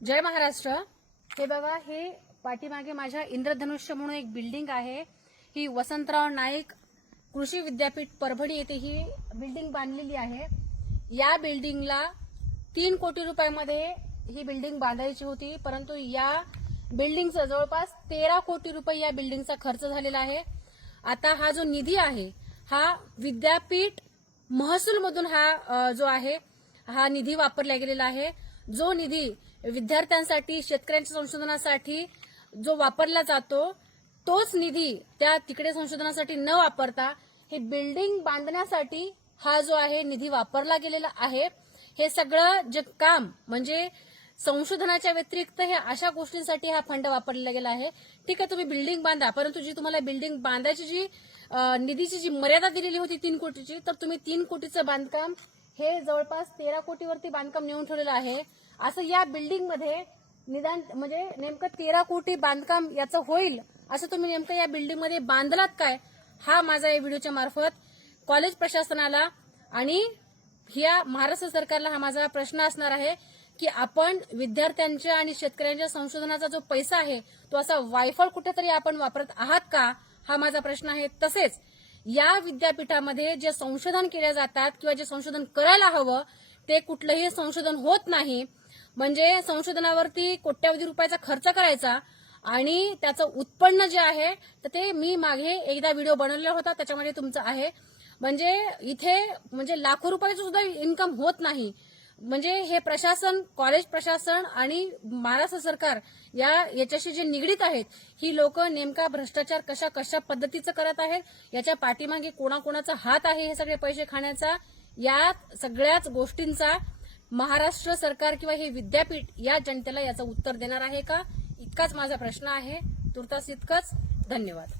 जय महाराष्ट्र. हे बघा हे पाठीमागे माझ्या इंद्रधनुष्य म्हणून एक बिल्डिंग आहे. ही वसंतराव नाईक कृषी विद्यापीठ परभणी येथे ही बिल्डिंग बांधलेली आहे. या बिल्डिंगला तीन कोटी रुपयामध्ये ही बिल्डिंग बांधायची होती परंतु या बिल्डिंगचा जवळपास तेरा कोटी रुपये या बिल्डिंगचा खर्च झालेला आहे. आता हा जो निधी आहे हा विद्यापीठ महसूलमधून हा जो आहे हा निधी वापरला गेलेला आहे. जो निधी विद्यार्थ्यांसाठी शेतकऱ्यांच्या संशोधनासाठी जो वापरला जातो तोच निधी त्या तिकडे संशोधनासाठी न वापरता हे बिल्डिंग बांधण्यासाठी हा जो आहे निधी वापरला गेलेला आहे. हे सगळं जे काम म्हणजे संशोधनाच्या व्यतिरिक्त हे अशा गोष्टींसाठी हा फंड वापरला गेला आहे. ठीक आहे तुम्ही बिल्डिंग बांधा परंतु जी तुम्हाला बिल्डिंग बांधायची जी निधीची जी मर्यादा दिलेली होती तीन कोटीची तर तुम्ही तीन कोटीचं बांधकाम हे जवळपास तेरा कोटीवरती बांधकाम नेऊन ठेवलेलं आहे. असं या बिल्डिंगमध्ये निदान म्हणजे नेमकं तेरा कोटी बांधकाम याचं होईल असं तुम्ही नेमकं या बिल्डिंगमध्ये बांधलात काय? हा माझा या व्हिडिओच्या मार्फत कॉलेज प्रशासनाला आणि ह्या महाराष्ट्र सरकारला हा माझा प्रश्न असणार आहे की आपण विद्यार्थ्यांच्या आणि शेतकऱ्यांच्या संशोधनाचा जो पैसा आहे तो असा वायफळ कुठेतरी आपण वापरत आहात का? हा माझा प्रश्न आहे. तसेच या विद्यापीठामध्ये जे संशोधन केले जातात किंवा जे संशोधन करायला हवं ते कुठलंही संशोधन होत नाही म्हणजे संशोधनावरती कोट्यावधी रुपयाचा खर्च करायचा आणि त्याचं उत्पन्न जे आहे तर ते मी मागे एकदा व्हिडिओ बनवलेला होता त्याच्यामध्ये तुमचं आहे. म्हणजे इथे म्हणजे लाखो रुपयाचं सुद्धा इन्कम होत नाही. म्हणजे हे प्रशासन कॉलेज प्रशासन आणि महाराष्ट्र सरकार या याच्याशी जे निगडीत आहेत ही लोक नेमका भ्रष्टाचार कशा कशा पद्धतीचं करत आहेत याच्या पाठीमागे कोणाकोणाचा हात आहे हे सगळे पैसे खाण्याचा या सगळ्याच गोष्टींचा महाराष्ट्र सरकार किंवा हे विद्यापीठ या जनतेला याचं उत्तर देणार आहे का? इतकाच माझा प्रश्न आहे. तुर्तास इतकंच. धन्यवाद.